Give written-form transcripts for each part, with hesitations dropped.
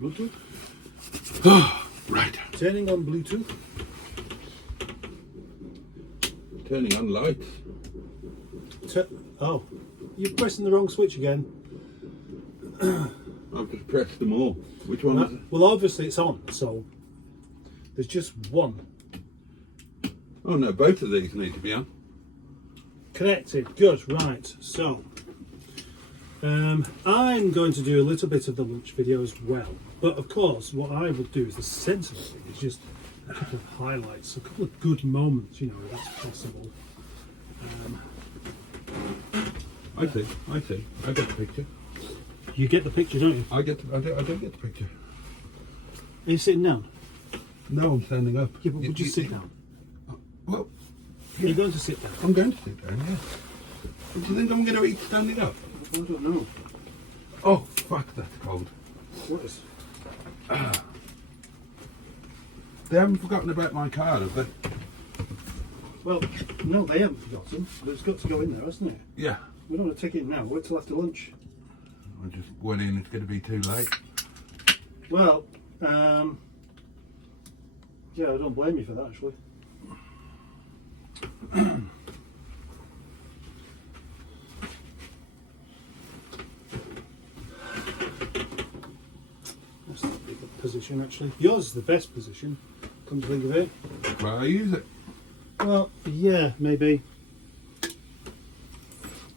Bluetooth? Oh, right. Turning on Bluetooth. Turning on lights. Oh, you're pressing the wrong switch again. I've just pressed them all. Which one is it? Well, obviously it's on, so there's just one. Oh no, both of these need to be on. Connected. Good. Right. So, I'm going to do a little bit of the lunch video as well. But of course, what I will do is the sensible thing is just a couple of highlights, a couple of good moments, you know, if that's possible. I see. I get the picture. You get the picture, don't you? I don't get the picture. Are you sitting down? No, I'm standing up. Yeah, but would you sit down? Well, You're going to sit down? I'm going to sit down, yeah. What do you think I'm going to eat standing up? I don't know. Oh, fuck, that's cold. What is? They haven't forgotten about my card, have they? Well, no, they haven't forgotten. But it's got to go in there, hasn't it? Yeah. We don't want to take it now. Wait till after lunch. I just went in, it's going to be too late. Well, yeah, I don't blame you for that, actually. That's not a good position, actually. Yours is the best position, come to think of it. Well, I use it. Well, yeah, maybe.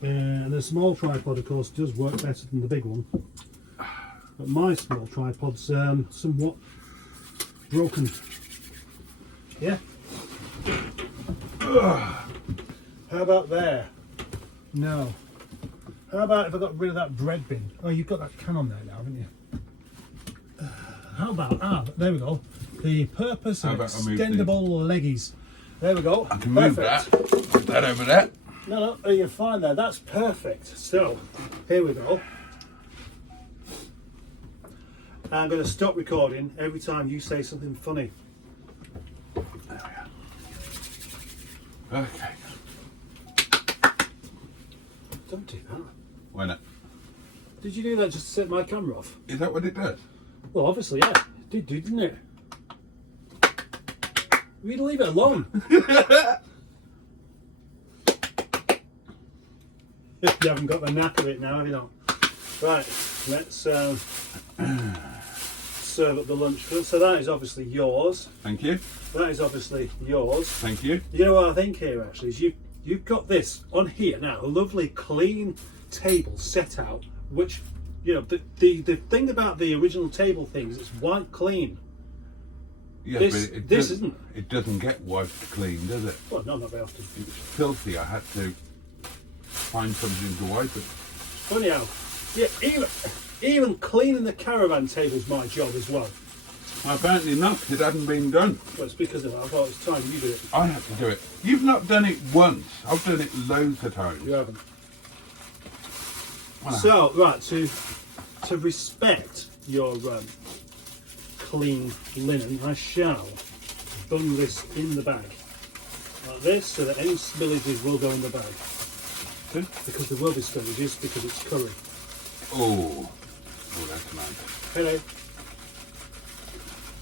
And the small tripod, of course, does work better than the big one. But my small tripod's somewhat broken. Yeah. How about there? No. How about if I got rid of that bread bin? Oh, you've got that can on there now, haven't you? How about, there we go. The purpose of extendable leggies. There we go. I can move that. Put that over there. No, you're fine there. That's perfect. So, here we go. I'm going to stop recording every time you say something funny. There we are. Okay. Don't do that. Why not? Did you do that just to set my camera off? Is that what it does? Well, obviously, yeah. It did, didn't it? We'd leave it alone. You haven't got the knack of it now, have you not? Right, let's serve up the lunch. So that is obviously yours. Thank you. That is obviously yours. Thank you. You know what I think here actually is you've got this on here now, a lovely clean table set out, which, you know, the thing about the original table things, it's white clean. Yes, but this isn't. It doesn't get wiped clean, does it? Well, no, not very often. It's filthy. I had to find something to wipe it. Funny how, yeah, even cleaning the caravan table's my job as well. Apparently not, it hadn't been done. Well, it's because of that. I thought it was time you did it. I had to do it. You've not done it once. I've done it loads of times. You haven't. Well, So, right, to respect your clean linen, I shall bung this in the bag. Like this, so that any spillages will go in the bag. See? Because there will be spillages because it's curry. Oh, that's nice. Hello.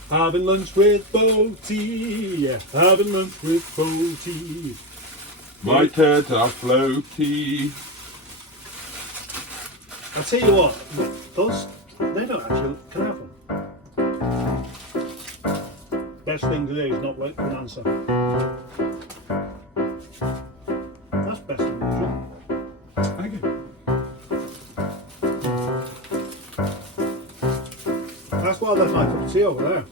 Having lunch with Boaty, yeah. Having lunch with Boaty. My turds are floaty. I'll tell you what, those, they don't actually, can I have them? Best thing to do is not wait for an answer. That's best thing to do. Thank you. That's why I left my cup of tea over there.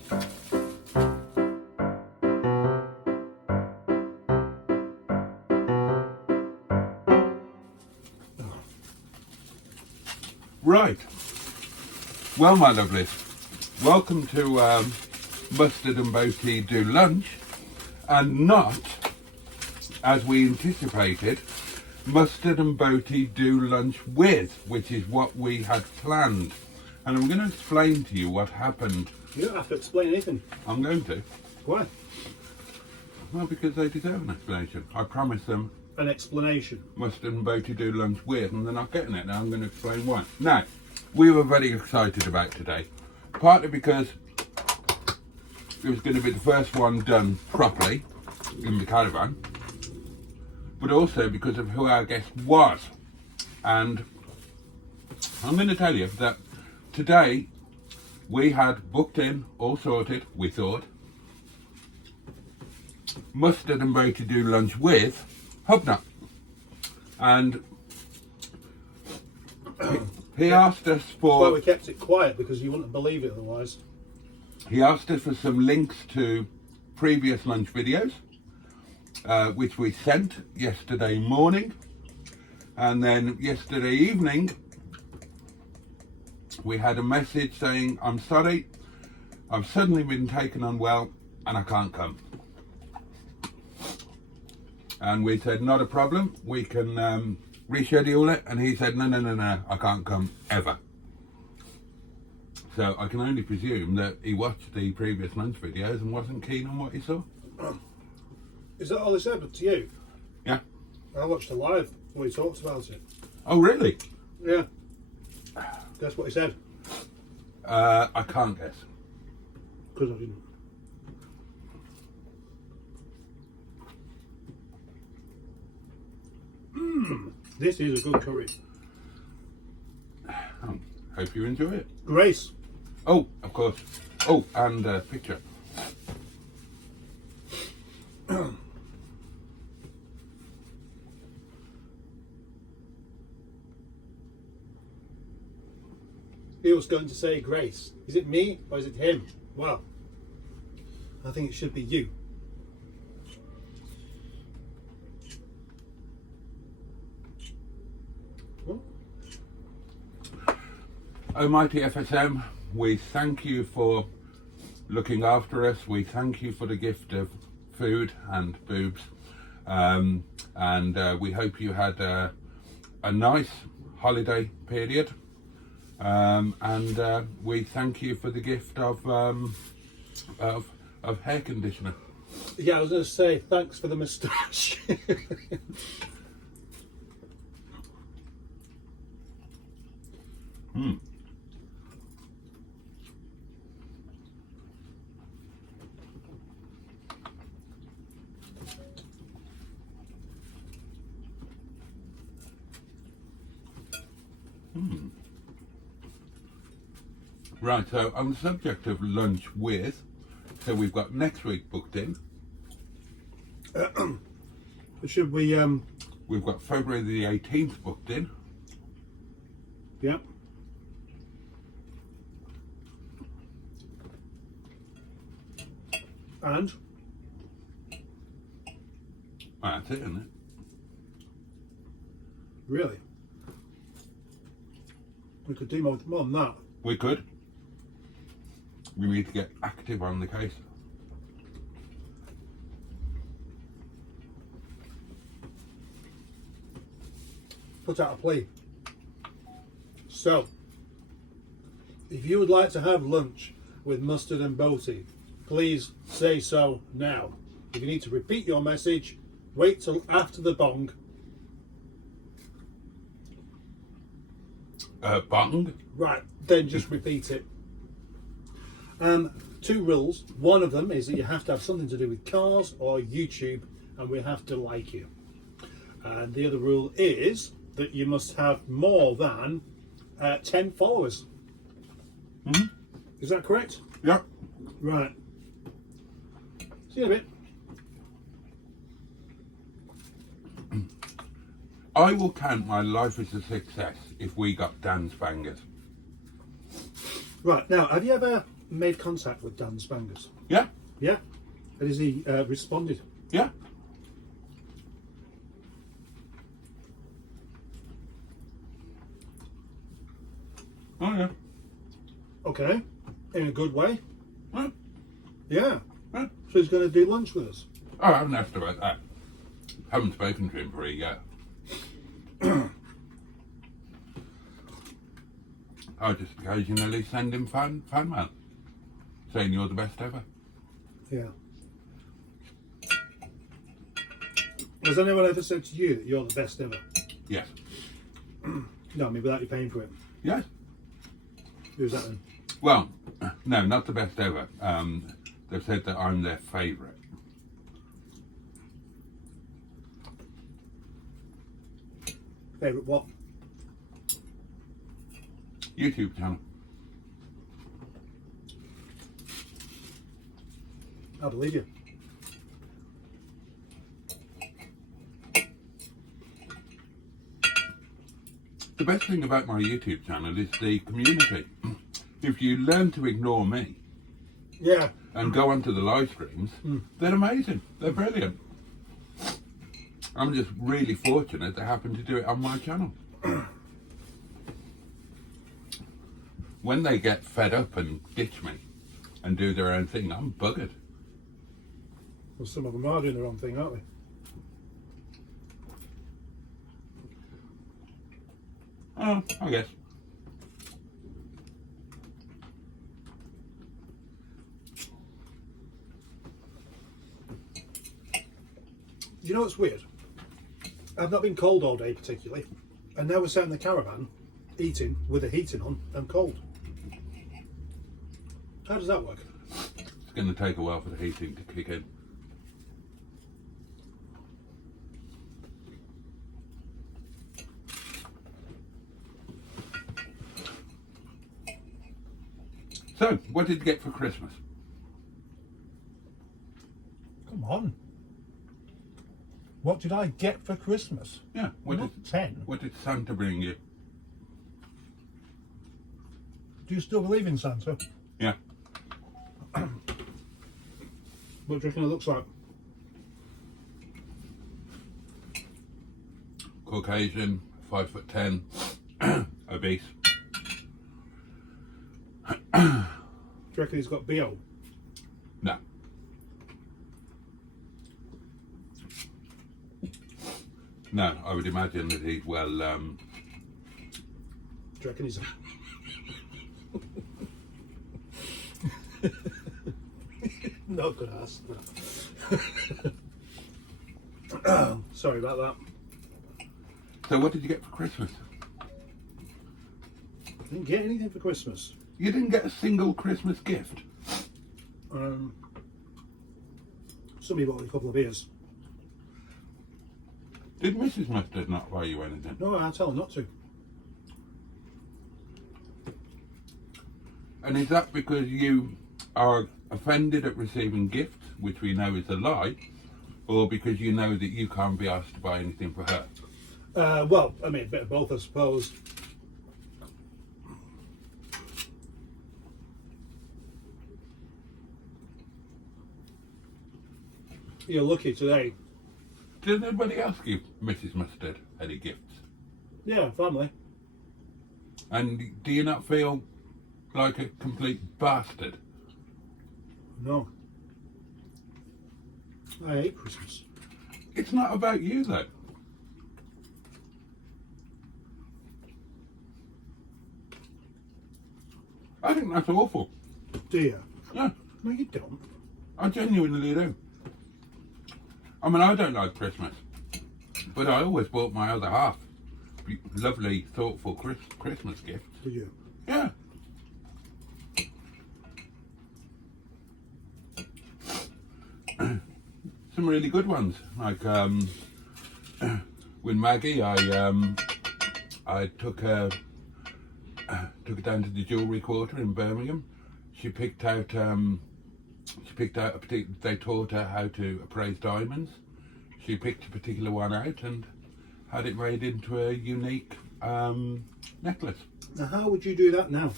Right. Well, my lovelies, welcome to Mustard and Boaty Do Lunch, and not, as we anticipated, Mustard and Boaty Do Lunch With, which is what we had planned. And I'm going to explain to you what happened. You don't have to explain anything. I'm going to. Why? Well, because they deserve an explanation. I promised them an explanation. Mustard and Boaty do lunch with, and they're not getting it. Now I'm going to explain why. Now, we were very excited about today, partly because it was going to be the first one done properly in the caravan, but also because of who our guest was. And I'm going to tell you that today we had booked in, all sorted, we thought, Mustard and Boaty do lunch with Hubnut. And he asked us for... Well, we kept it quiet because you wouldn't believe it otherwise. He asked us for some links to previous lunch videos, which we sent yesterday morning. And then yesterday evening, we had a message saying, I'm sorry, I've suddenly been taken unwell and I can't come. And we said, not a problem, we can reschedule it. And he said, no, I can't come ever. So I can only presume that he watched the previous lunch videos and wasn't keen on what he saw. Is that all he said to you? Yeah. I watched it live when he talked about it. Oh, really? Yeah. Guess what he said? I can't guess. Because I didn't. This is a good curry. Oh, hope you enjoy it. Grace. Oh, of course. Oh, and picture. He was going to say Grace. Is it me or is it him? Well, I think it should be you. Almighty FSM, we thank you for looking after us. We thank you for the gift of food and boobs. And we hope you had a nice holiday period. And we thank you for the gift of hair conditioner. Yeah, I was going to say thanks for the moustache. Right, so on the subject of lunch with, so we've got next week booked in. Should we? We've got February the 18th booked in. Yeah. And? That's it, isn't it? Really? We could do more than that. We could. We need to get active on the case. Put out a plea. So, if you would like to have lunch with Mustard and Boaty, please say so now. If you need to repeat your message, wait till after the bong. Bong? Right, then just repeat it. 2 rules. One of them is that you have to have something to do with cars or YouTube, and we have to like you. And the other rule is that you must have more than 10 followers. Mm-hmm. Is that correct? Yeah. Right. See you in a bit. I will count my life as a success if we got Dan Spangers. Right, now, have you ever made contact with Dan Spangers? Yeah. Yeah? And has he responded? Yeah. Oh, yeah. Okay. In a good way? Huh? Yeah. Huh? So he's going to do lunch with us? Oh, I haven't asked about that. Haven't spoken to him for a year. I just occasionally send him fan mail saying you're the best ever. Yeah. Has anyone ever said to you that you're the best ever? Yes. No, I mean without you paying for it. Yes. Who's that then? Well, no, not the best ever. They've said that I'm their favourite. Favourite what? YouTube channel. I believe you. The best thing about my YouTube channel is the community. If you learn to ignore me Yeah. and go onto the live streams, they're amazing. They're brilliant. I'm just really fortunate to happen to do it on my channel. When they get fed up and ditch me and do their own thing, I'm buggered. Well, some of them are doing the wrong thing, aren't they? Oh, I guess. You know what's weird? I've not been cold all day particularly, and now we're sat in the caravan eating with the heating on and cold. How does that work? It's going to take a while for the heating to kick in. So, what did you get for Christmas? Come on. What did I get for Christmas? Yeah, what Not did 10. what did Santa bring you? Do you still believe in Santa? Yeah, What do you reckon it looks like? Caucasian, 5'10", obese. Do you reckon he's got BO? No. No, I would imagine that he's well. Do you reckon he's... Not good ass. No. Sorry about that. So, what did you get for Christmas? Didn't get anything for Christmas. You didn't get a single Christmas gift. Somebody bought me a couple of beers. Did Mrs. Mustard not buy you anything? No, I tell her not to. And is that because you are offended at receiving gifts, which we know is a lie, or because you know that you can't be asked to buy anything for her? Well, I mean, a bit of both, I suppose. You're lucky today. Did anybody ask you, Mrs. Mustard, any gifts? Yeah, family. And do you not feel like a complete bastard? No. I hate Christmas. It's not about you, though. I think that's awful. Do you? Yeah, No, you don't. I genuinely do. I mean, I don't like Christmas, but I always bought my other half lovely, thoughtful Christmas gifts. Do you? Yeah. Some really good ones, like with Maggie, I took her down to the jewellery quarter in Birmingham. She picked out a particular. They taught her how to appraise diamonds. She picked a particular one out and had it made into a unique necklace. Now, how would you do that now?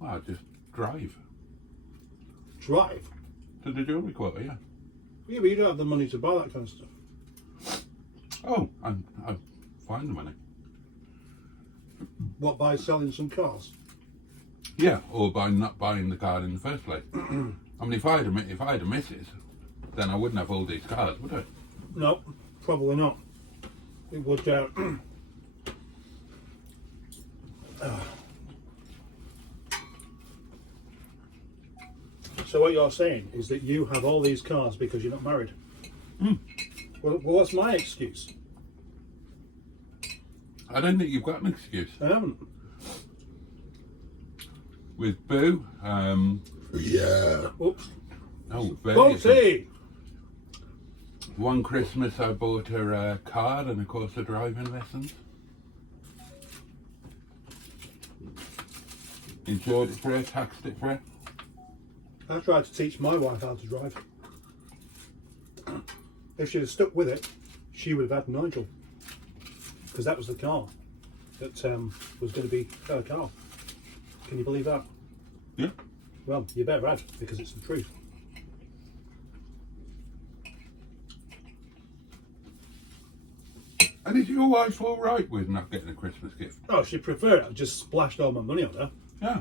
Well, just drive Drive? to the jewellery quarter, yeah. Yeah, but you don't have the money to buy that kind of stuff. Oh, I find the money. What, by selling some cars? Yeah, or by not buying the car in the first place. I mean, if I had a missus, then I wouldn't have all these cars, would I? No, probably not. It would. So what you're saying is that you have all these cars because you're not married. Mm. Well, what's my excuse? I don't think you've got an excuse. I haven't. With Boo, Yeah. Oops. oh, very Boaty! One Christmas I bought her a car and a course of driving lessons. Insured it for her, taxed it for her. I tried to teach my wife how to drive. If she'd have stuck with it, she would have had Nigel. Because that was the car that was going to be her car. Can you believe that? Yeah. Well, you better have, because it's the truth. And is your wife all right with not getting a Christmas gift? Oh, she'd prefer it. I just splashed all my money on her. Yeah.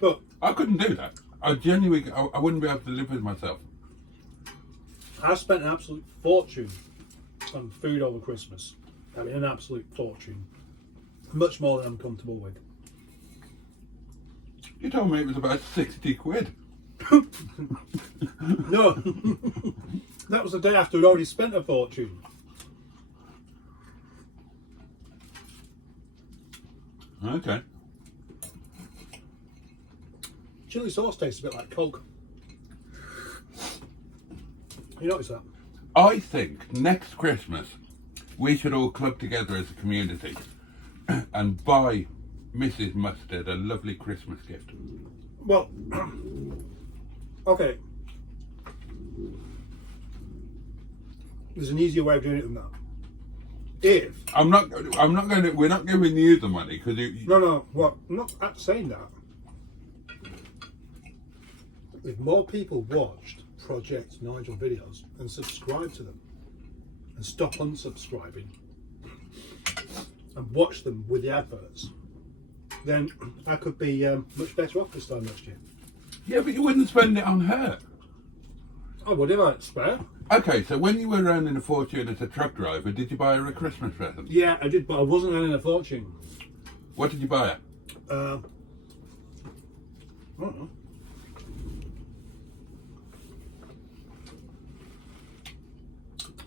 But I couldn't do that. I genuinely, I wouldn't be able to live with myself. I spent an absolute fortune on food over Christmas. I mean, an absolute fortune. Much more than I'm comfortable with. You told me it was about 60 quid. No, that was the day after I'd already spent a fortune. Okay. Chili sauce tastes a bit like Coke. You notice that? I think next Christmas we should all club together as a community and buy Mrs. Mustard a lovely Christmas gift. Well, okay. There's an easier way of doing it than that. If I'm not going to. We're not giving you the money because no, what? I'm not saying that. If more people watched Project Nigel videos and subscribed to them, and stop unsubscribing, and watch them with the adverts, then I could be much better off this time next year. Yeah, but you wouldn't spend it on her. I would if I had spare. Okay, so when you were earning a fortune as a truck driver, did you buy her a Christmas present? Yeah, I did, but I wasn't earning a fortune. What did you buy her? I don't know.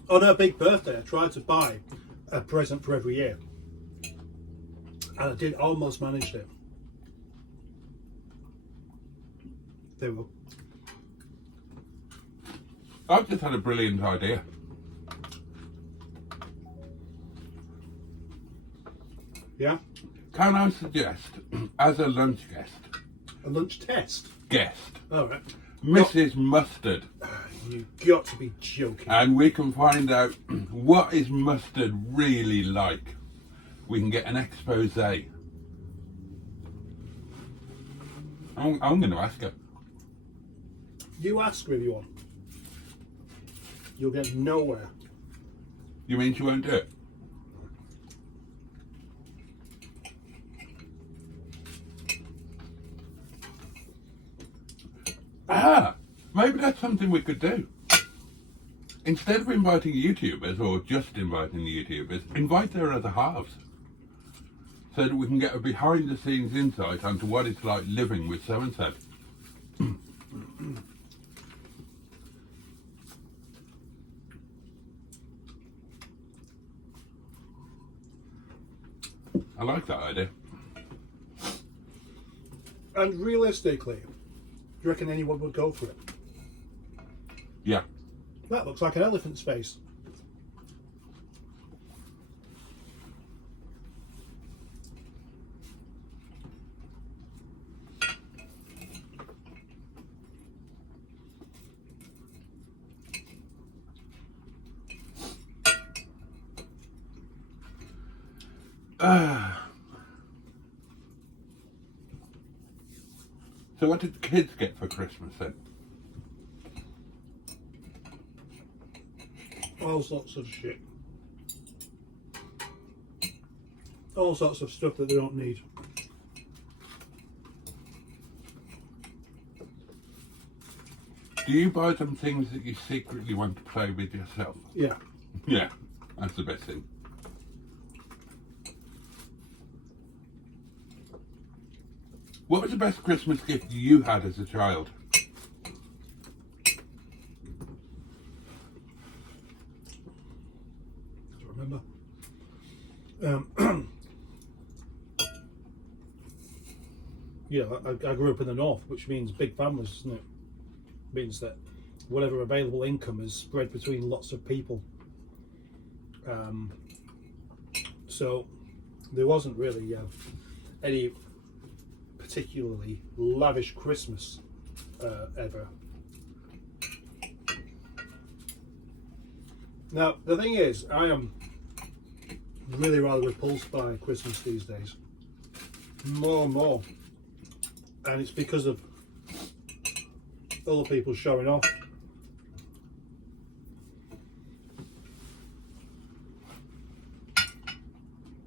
On her big birthday, I tried to buy a present for every year. And I did almost manage it. There we go. I've just had a brilliant idea. Yeah? Can I suggest, as a lunch A lunch test? guest, Alright. Mrs. Mustard, You've got to be joking. and we can find out what is mustard really like. We can get an expose. I'm going to ask her. You ask her if you want. You'll get nowhere. You mean she won't do it? Maybe that's something we could do. Instead of inviting YouTubers, or just inviting the YouTubers, invite their other halves. So that we can get a behind the scenes insight onto what it's like living with so and so. I like that idea. And realistically, do you reckon anyone would go for it? Yeah. That looks like an elephant's face. So what did the kids get for Christmas then? All sorts of shit. All sorts of stuff that they don't need. Do you buy them things that you secretly want to play with yourself? Yeah. Yeah, that's the best thing. What was the best Christmas gift you had as a child? I don't remember. I grew up in the north, which means big families, doesn't it? Means that whatever available income is spread between lots of people. So there wasn't really any particularly lavish Christmas ever. Now the thing is, I am really rather repulsed by Christmas these days, more and more, and it's because of other people showing off.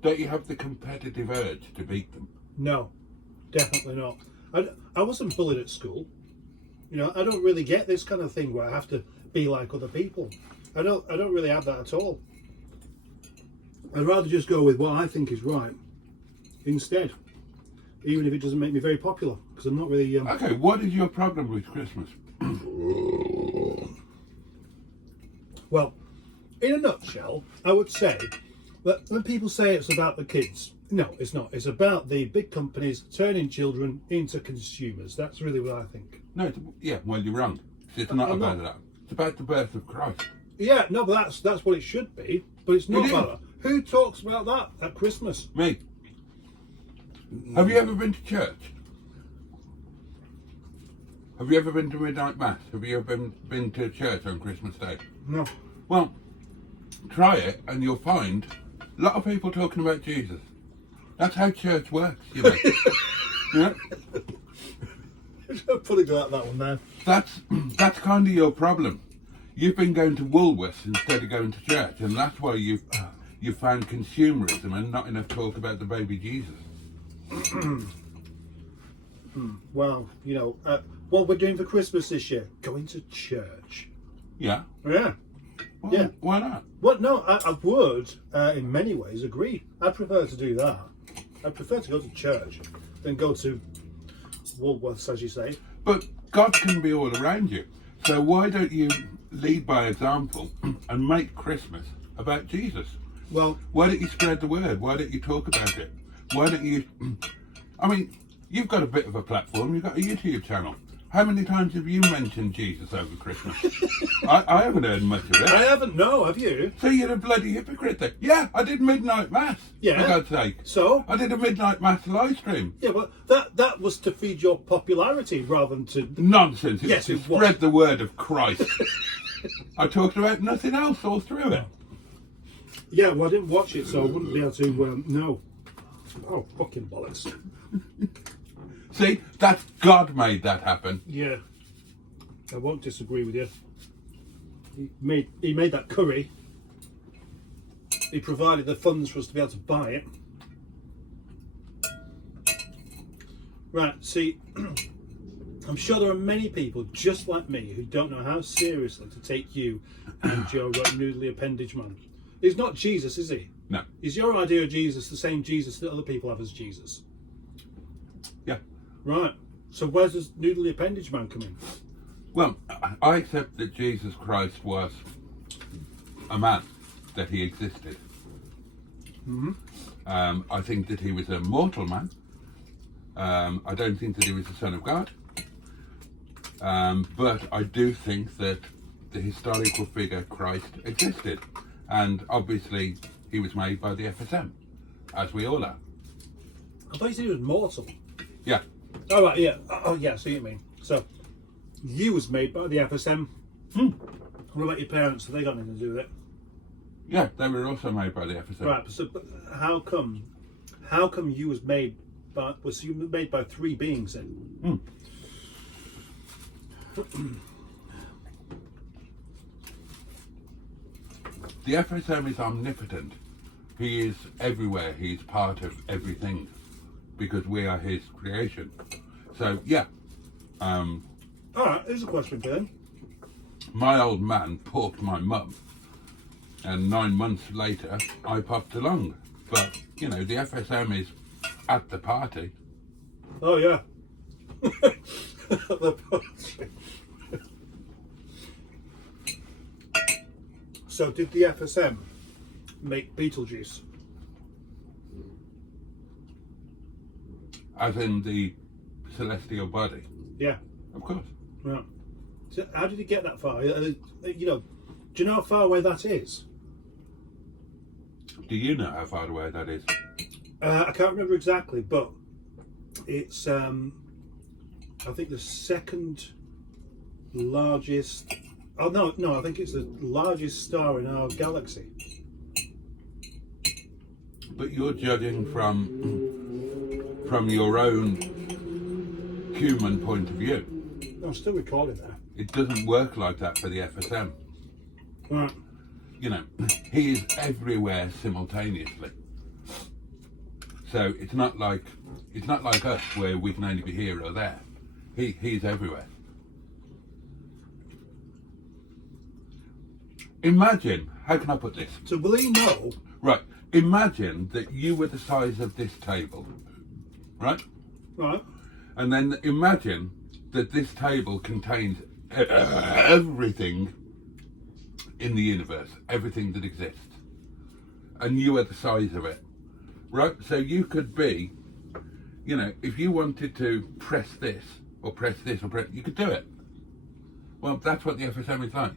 Don't you have the competitive urge to beat them? No, definitely not. I wasn't bullied at school. You know, I don't really get this kind of thing where I have to be like other people. I don't really have that at all. I'd rather just go with what I think is right instead, even if it doesn't make me very popular, because I'm not really... Okay, what is your problem with Christmas? Well, in a nutshell, I would say that when people say it's about the kids, no, it's not. It's about the big companies turning children into consumers. That's really what I think. No, well, you're wrong. It's not about that. It's about the birth of Christ. Yeah, no, but that's what it should be. But it's not It about is. that. Who talks about that at Christmas? Me. Have you ever been to church? Have you ever been to midnight mass? Have you ever been to church on Christmas Day? No. Well, try it and you'll find a lot of people talking about Jesus. That's how church works, you know. Yeah? Don't put it like that one there. That's kind of your problem. You've been going to Woolworths instead of going to church, and that's why you've found consumerism and not enough talk about the baby Jesus. Well, you know, what we're doing for Christmas this year, going to church. Yeah. Yeah. Well, Yeah. Why not? Well, no, I would, in many ways, agree. I prefer to do that. I prefer to go to church than go to Woolworths, as you say. But God can be all around you. So why don't you lead by example and make Christmas about Jesus? Well, Why don't you spread the word? Why don't you talk about it? Why don't you... I mean, you've got a bit of a platform. You've got a YouTube channel. How many times have you mentioned Jesus over Christmas? I haven't heard much of I it. haven't, no, have you? So you're a bloody hypocrite then. Yeah, I did midnight mass. Yeah. For God's sake. So? I did a midnight mass live stream. Yeah, but that was to feed your popularity rather than to... Nonsense. Yes, to it was. spread the word of Christ. I talked about nothing else all through it. Yeah, well, I didn't watch it, so I wouldn't be able to know. Oh, fucking bollocks. See, that's God made that happen. Yeah, I won't disagree with you. He made that curry. He provided the funds for us to be able to buy it. Right, see, I'm sure there are many people just like me who don't know how seriously to take you and your noodly appendage man. He's not Jesus, is he? No. Is your idea of Jesus the same Jesus that other people have as Jesus? Yeah. Right. So where does noodly appendage man come in? Well, I accept that Jesus Christ was a man, that he existed. Mm-hmm. I think that he was a mortal man. I don't think that he was the Son of God. But I do think that the historical figure Christ existed. And obviously he was made by the FSM, as we all are. I thought you said he was mortal. Yeah. Oh, right, yeah. Oh, yeah, I see what you mean. So, you was made by the FSM. What about your parents? Have they got anything to do with it? Yeah, they were also made by the FSM. Right, so but how come you was made by three beings then? The FSM is omnipotent. He is everywhere. He's part of everything because we are his creation. So, yeah. Alright, here's a question for you then. My old man porked my mum. And 9 months later, I popped along. But, you know, the FSM is at the party. Oh, yeah. The poetry. So did the FSM make Beetlejuice? As in the celestial body. Yeah. Of course. Right. So how did he get that far? Do you know how far away that is? Do you know how far away that is? I can't remember exactly, but it's I think the second largest. Oh no! I think it's the largest star in our galaxy. But you're judging from your own human point of view. I'm still recording there. It doesn't work like that for the FSM. Right. You know, he is everywhere simultaneously. So it's not like us where we can only be here or there. He's everywhere. Imagine, how can I put this? So will he know? Right, imagine that you were the size of this table, right? Right. And then imagine that this table contains everything in the universe, everything that exists. And you are the size of it, right? So you could be, you know, if you wanted to press this, or press this, or press, you could do it. Well, that's what the FSM is like.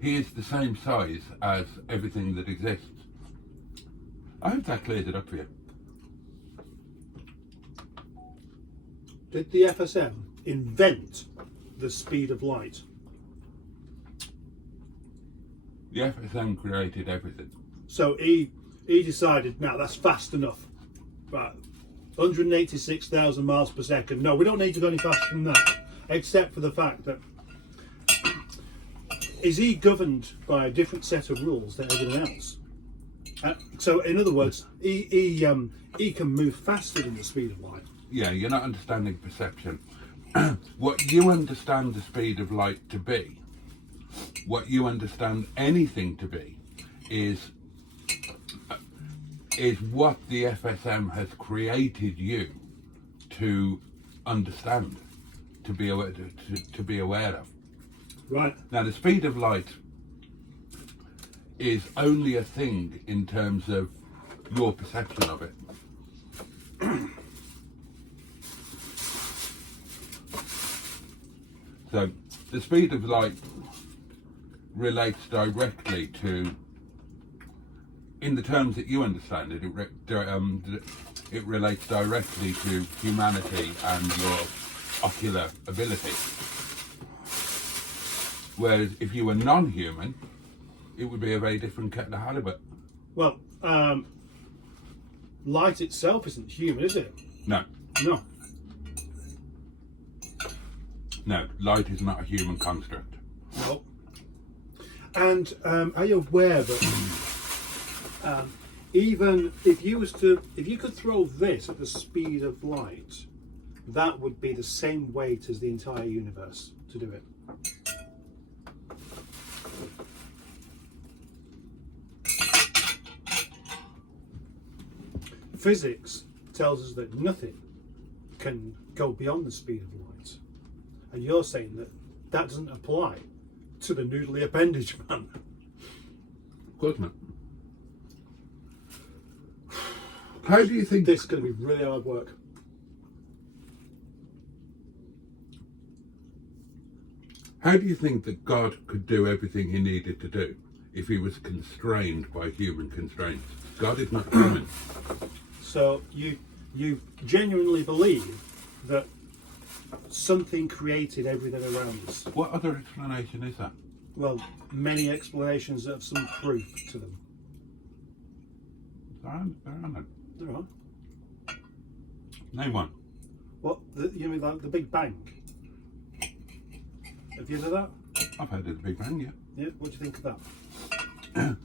He is the same size as everything that exists. I hope that clears it up for you. Did the FSM invent the speed of light? The FSM created everything. So he decided, now that's fast enough. Right, 186,000 miles per second. No, we don't need to go any faster than that. Except for the fact that is he governed by a different set of rules than everyone else? So in other words, he can move faster than the speed of light. Yeah, you're not understanding perception. What you understand the speed of light to be, what you understand anything to be, is what the FSM has created you to understand, to be aware of. Right. Now, the speed of light is only a thing in terms of your perception of it. So, the speed of light relates directly to, in the terms that you understand it, it relates directly to humanity and your ocular ability. Whereas if you were non-human, it would be a very different kettle of halibut. Well, light itself isn't human, is it? No, No. no, light is not a human construct. No. And are you aware that even if you could throw this at the speed of light, that would be the same weight as the entire universe to do it? Physics tells us that nothing can go beyond the speed of light, and you're saying that doesn't apply to the noodly appendage man. Of course not. How do you think This is going to be really hard work. How do you think that God could do everything he needed to do if he was constrained by human constraints? God is not human. So you genuinely believe that something created everything around us? What other explanation is that? Well, many explanations have some proof to them. There aren't. There are. Name one. What? You mean like the Big Bang? Have you heard of that? I've heard of the Big Bang, yeah. Yeah. What do you think of that?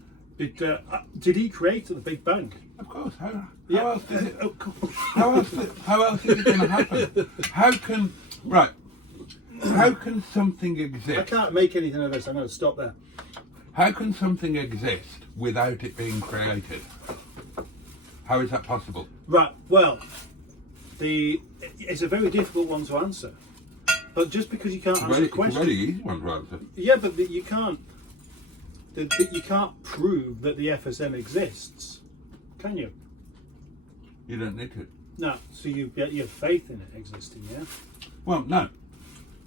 Did he create the Big Bang? Of course. How Yeah. else did it? Oh, come on. How else is it going to happen? How can something I exist? can't make anything of this. I'm going to stop there. How can something exist without it being created? How is that possible? Right. Well, it's a very difficult one to answer. But just because you can't answer the It's a question, very easy one to answer. yeah, but you can't. You can't prove that the FSM exists, can you? You don't need to. No. So you have faith in it existing, yeah? Well, no.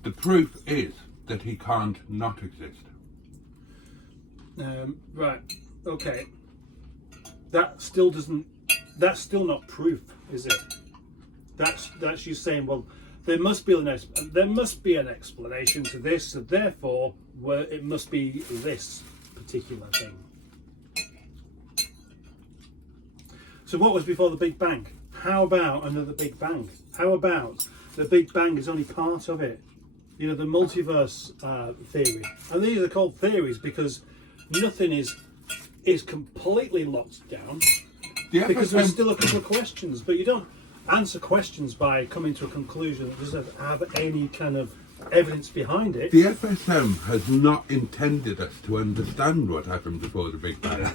The proof is that he can't not exist. Right. Okay. That still doesn't. That's still not proof, is it? That's you saying, well, there must be an explanation to this, so therefore, it must be this particular thing. So what was before the Big Bang? How about another Big Bang? How about the Big Bang is only part of it? You know, the multiverse theory. And these are called theories because nothing is completely locked down. Because there's still a couple of questions, but you don't answer questions by coming to a conclusion that doesn't have any kind of evidence behind it. The FSM has not intended us to understand what happened before the Big Bang.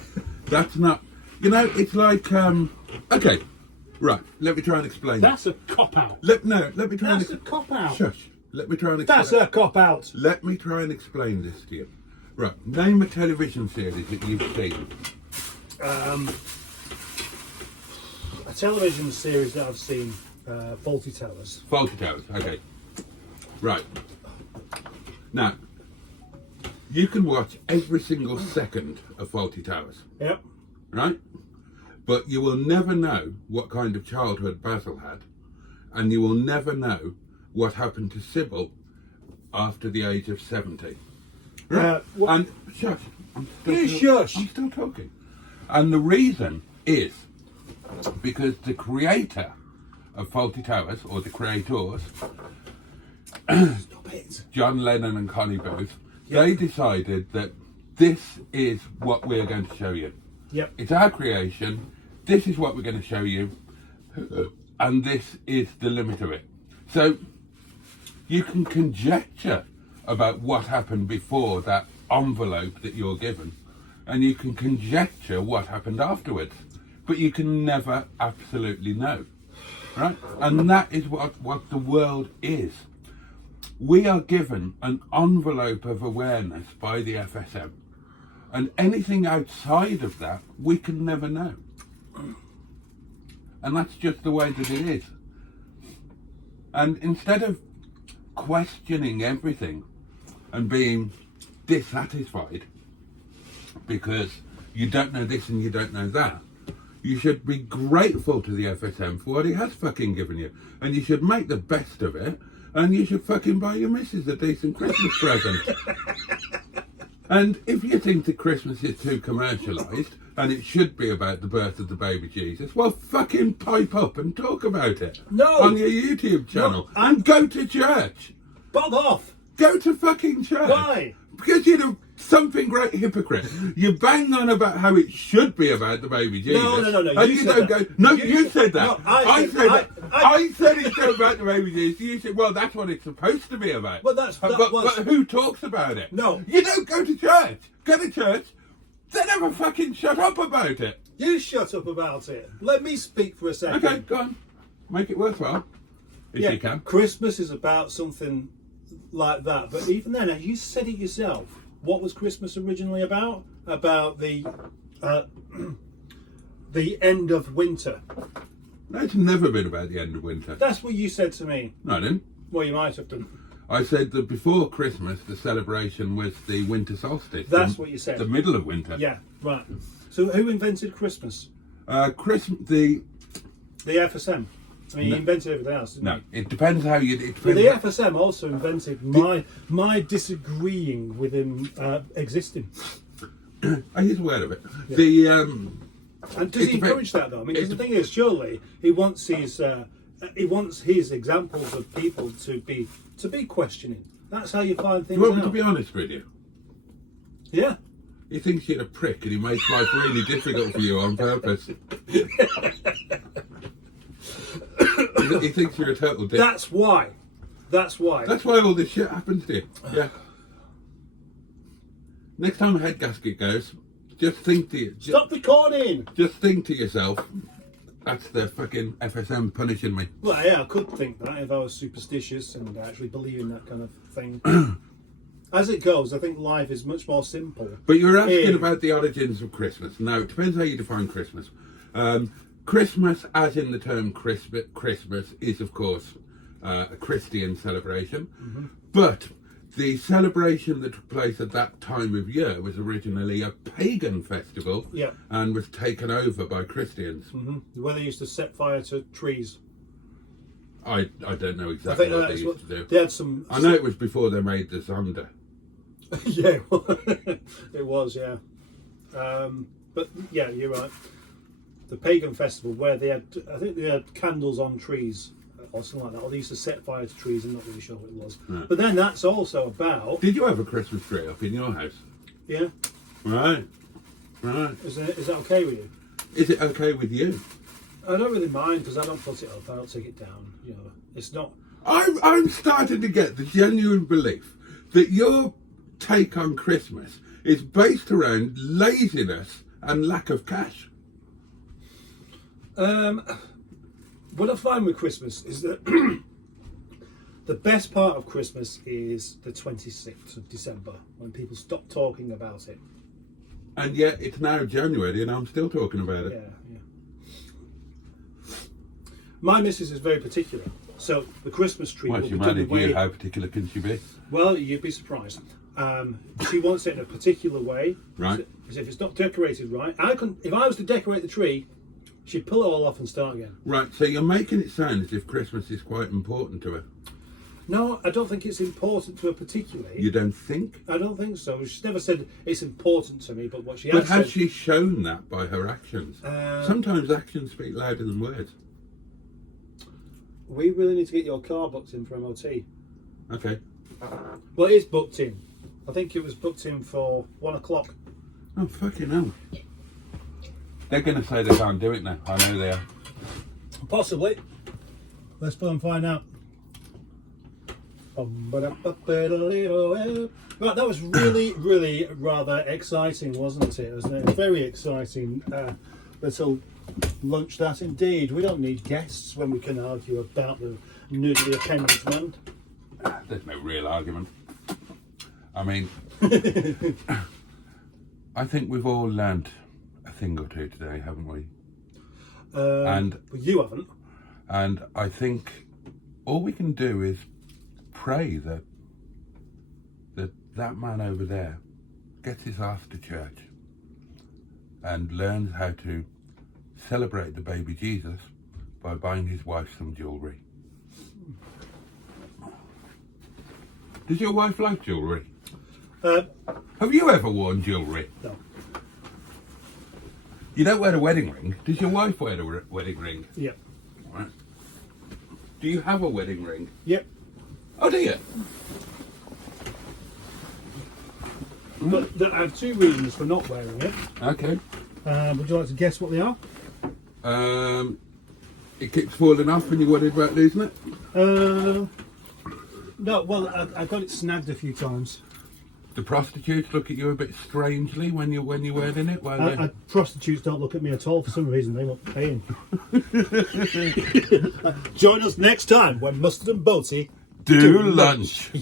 That's not, you know, it's like, okay, right, let me try and explain. That's a cop-out. Let me try That's a cop-out. Shush. Let me try and explain. That's a cop-out. Let me try and explain this to you. Right, name a television series that you've seen. A television series that I've seen, Faulty Towers. Faulty Towers, okay. Right. Now, you can watch every single second of Faulty Towers, Yep. right? But you will never know what kind of childhood Basil had, and you will never know what happened to Sybil after the age of 70. Right? And shush. Shush. I'm still talking. And the reason is because the creator of Faulty Towers, or the creators, Stop it. John Lennon and Connie Booth, they decided that this is what we're going to show you. Yep. It's our creation, this is what we're going to show you, and this is the limit of it. So you can conjecture about what happened before that envelope that you're given, and you can conjecture what happened afterwards, but you can never absolutely know, right? And that is what the world is. We are given an envelope of awareness by the FSM, and anything outside of that we can never know, and that's just the way that it is. And instead of questioning everything and being dissatisfied because you don't know this and you don't know that, you should be grateful to the FSM for what it has fucking given you, and you should make the best of it, and you should fucking buy your missus a decent Christmas present. And if you think that Christmas is too commercialised and it should be about the birth of the baby Jesus, well, fucking pipe up and talk about it. No. On your YouTube channel. No, and go to church. Bog off. Go to fucking church. Why? Because you're something great hypocrite. You bang on about how it should be about the baby Jesus. No. And you don't go, no, you said that. No, I said that. I said it's about the baby Jesus. You said, well, that's what it's supposed to be about. Well, but who talks about it? No. You don't go to church. Go to church. They never fucking shut up about it. You shut up about it. Let me speak for a second. Okay, go on. Make it worthwhile. If you can. Christmas is about something like that. But even then, you said it yourself. What was Christmas originally about? About the end of winter. No, it's never been about the end of winter. That's what you said to me. No, I didn't. Well, you might have done. I said that before Christmas, the celebration was the winter solstice. That's what you said. The middle of winter. Yeah, right. So who invented Christmas? The FSM. I mean, he invented everything else, didn't he? it depends how you. It But depends. the FSM also invented my disagreeing with him existing. He's aware of it. Yeah. The And does he encourage that though? I mean, because the thing is, surely he wants his examples of people to be questioning. That's how you find things Do you want me out. to be honest with you? Yeah. He thinks you're a prick, and he makes life really difficult for you on purpose. He thinks you're a total dick. That's why. That's why all this shit happens to you. Yeah. Next time a head gasket goes, just think to you. Stop recording. Just think to yourself, That's the fucking FSM punishing me. Well, yeah, I could think that if I was superstitious and actually believe in that kind of thing. As it goes, I think life is much more simple. But you were asking Yeah. about the origins of Christmas. Now, it depends how you define Christmas. Christmas, as in the term Christmas, is of course a Christian celebration. Mm-hmm. But the celebration that took place at that time of year was originally a pagan festival, Yeah. and was taken over by Christians. Where they used to set fire to trees. I don't know I exactly think what they that's used to do. they had some. I know it was before they made the Zonda. Yeah, it was, yeah. But yeah, you're right. The pagan festival where they had, I think they had candles on trees or something like that, or they used to set fire to trees. I'm not really sure what it was. Right. But then that's also about, Did you have a Christmas tree up in your house? yeah. Right. Right. Is that okay with you? Is it okay with you? I don't really mind because I don't put it up. I don't take it down. You know, it's not. I'm starting to get the genuine belief that your take on Christmas is based around laziness and lack of cash. What I find with Christmas is that the best part of Christmas is the 26th of December when people stop talking about it. And yet it's now January and I'm still talking about it. Yeah. My missus is very particular, so the Christmas tree. Well, will she be done the married way. you, how particular can she be? Well, you'd be surprised. She wants it in a particular way. Right. As if it's not decorated right. If I was to decorate the tree, she'd pull it all off and start again. Right, so you're making it sound as if Christmas is quite important to her. No, I don't think it's important to her particularly. You don't think? I don't think so. She's never said it's important to me, but what she But has has said, she shown that by her actions? Sometimes actions speak louder than words. we really need to get your car booked in for MOT. Okay. Well, it is booked in. I think it was booked in for 1 o'clock. Oh, fucking hell. They're going to say they can't do it now. I know they are. Possibly. Let's go and find out. Right, that was really, really rather exciting, wasn't it? Wasn't it? Very exciting little lunch, that indeed. We don't need guests when we can argue about the nuclear appendage. There's no real argument. I mean, I think we've all learnt a thing or two today, haven't we? Well, you haven't. And I think all we can do is pray that that man over there gets his ass to church and learns how to celebrate the baby Jesus by buying his wife some jewellery. Does your wife like jewellery? Have you ever worn jewellery? No. You don't wear a wedding ring. Does your wife wear a wedding ring? Yep. Right. Do you have a wedding ring? Yep. Oh, do you? But I have two reasons for not wearing it. Okay. Would you like to guess what they are? It keeps falling off and you're worried about losing it? No, well, I got it snagged a few times. The prostitutes look at you a bit strangely when you're wearing it. Prostitutes don't look at me at all for some reason. They won't pay in. Join us next time when Mustard and Boaty do lunch.